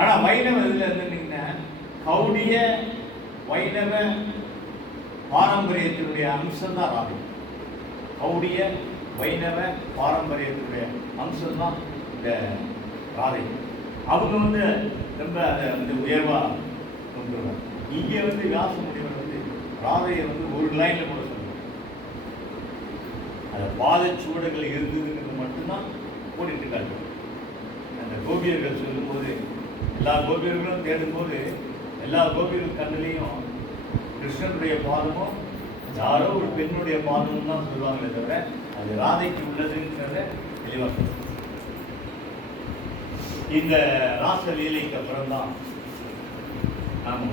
ஆனால் வைணவ இதில் இருந்தீங்கன்னா கௌடிய வைணவ பாரம்பரியத்தினுடைய அம்சம் தான் ராதை. கௌடிய வைணவ பாரம்பரியத்தினுடைய அம்சம் தான் இந்த ராதை. அவங்க ரொம்ப அதை உயர்வாக கொண்டு வருவாங்க. இங்கே வியாச முனிவர் ராதையை ஒரு லைனில் கூட சொல்லுவாங்க. அந்த பாதச்சுவடுகள் இருந்ததுங்கிறது மட்டும்தான் ஓடிட்டு இருக்காங்க. அந்த கோபியர்கள் சொல்லும்போது எல்லா கோபியர்களும் தேடும்போது எல்லா கோபியர்கள் கண்ணிலையும் கிருஷ்ணனுடைய பாதமும் யாரோ ஒரு பெண்ணுடைய பாதமும் தான் சொல்லுவாங்களே தவிர அது ராதைக்கு உள்ளதுங்கிறத தெளிவாக. இந்த ராச லீலைக்கு அப்புறம் தான் நாம்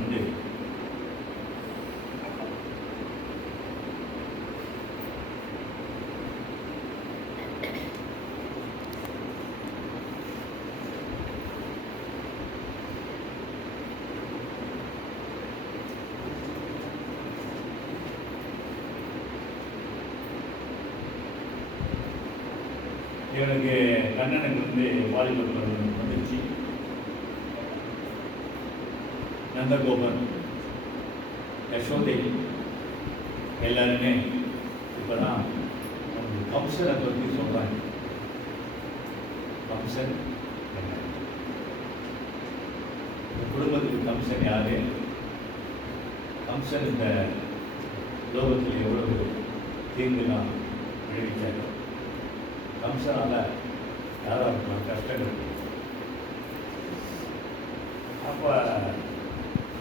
இவனுக்கு கண்ணனுக்கு வாலிபர் வந்துச்சு. நந்தகோபன், யசோதை எல்லாருமே இப்போதான் கம்சனை பற்றி சொல்கிறாங்க. கம்சன் குடும்பத்துக்கு கம்சன் யாரு? கம்சன் இந்த லோகத்தில் எவ்வளவு தீங்குலாம் விளைவிச்சாரு. கம்சனால யாராவது கஷ்டங்கள். அப்போ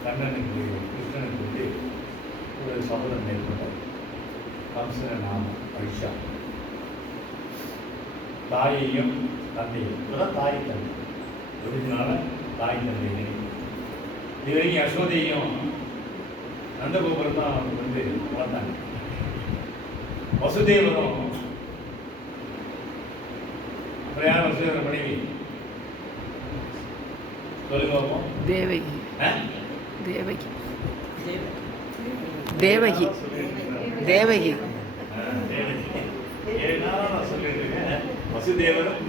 கண்ணனுக்கு கிருஷ்ணனுக்கு ஒரு சபதம் மேற்கொண்டார். கம்சனை நாம் அழிச்சா தாயையும் தந்தையும் இப்போதான் தாய் தந்தை ஒரிஜினால தாய் தந்தையை இதுவரைக்கும் யசோதையும் நந்தகோபுரம் தான் வளர்த்தாங்க. வசுதேவரும் யார் வசுதேவர மனைவி சொல்லுங்க. தேவகி. தேவகி தேவகி தேவகி வசுதேவரும்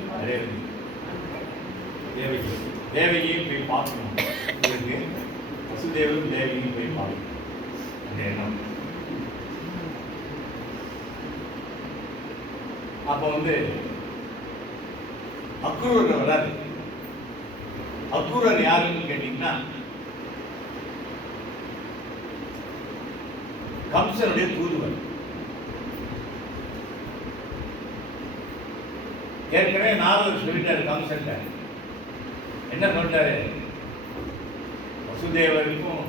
தேவகி. தேவகியும் போய் பார்க்கணும். வசுதேவரும் தேவகியும் போய் பார்க்கணும். அந்த எண்ணம். அப்போ அக்ரூர் வராது. அக்ரூரர் யாருன்னு கேட்டீங்கன்னா கம்சனுடைய தூதுவர். ஏற்கனவே நாரதர் சொல்லிட்டாரு கம்சன். என்ன சொல்லிட்டாரு? வசுதேவருக்கும்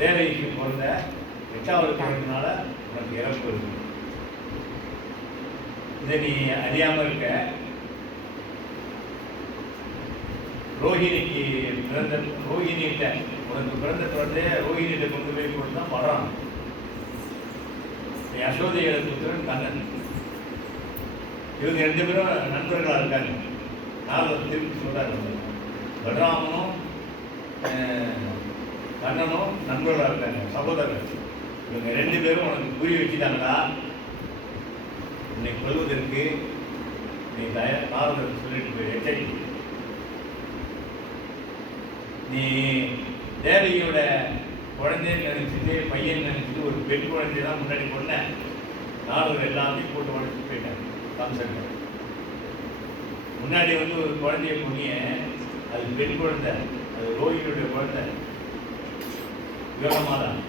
தேவகிக்கும் பிறந்த 8வது பிறந்தனால உனக்கு இறப்பு இருக்கு. இதை நீ அறியாமல் இருக்க. ரோஹிணிக்கு பிறந்த ரோஹிணிகிட்ட உனக்கு பிறந்த குழந்தைய ரோஹிணிகிட்ட கொண்டு போய் கொண்டு தான் வர்றான். யசோதையோட புத்திரன் கண்ணன். இவங்க 2 பேரும் நண்பர்களாக இருக்காங்க. நாரதர் திருப்பி சொல்றாரு, பலராமனும் கண்ணனும் நண்பர்களாக இருக்காங்க, சகோதரர்கள். இவங்க 2 பேரும் உனக்கு புரிய வச்சுட்டாங்களா இன்னைக்கு கொள்வதற்கு நீ நாரதர் சொல்லிட்டு போய் எச்சரிக்கை. நீ தேவகியோட குழந்தைன்னு நினைச்சிட்டு பையன் நினைச்சிட்டு ஒரு பெண் குழந்தைய தான் முன்னாடி கொண்ட. நாரதர் எல்லாத்தையும் போட்டு உடச்சிட்டு போயிட்டாங்க. கம்சன் முன்னாடி ஒரு குழந்தைய பொண்ணிய, அது பெண் குழந்தை, அது ரோஹிணியுடைய குழந்தை. யோகமாதான்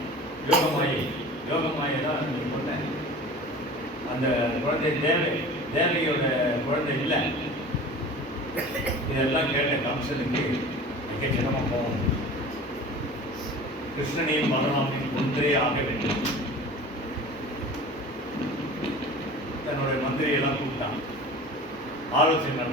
யோகமாயை தான் நீ கொண்ட. அந்த குழந்தை தேவகியோட குழந்தை இல்லை. இதெல்லாம் கேட்ட கம்சனுக்கு மிகச்சிரமம் போகணும். கிருஷ்ணனையும் பலராமையும் ஒன்றே ஆக வேண்டும். தன்னுடைய மந்திரியெல்லாம் கூப்பிட்டான். ஆலோசனை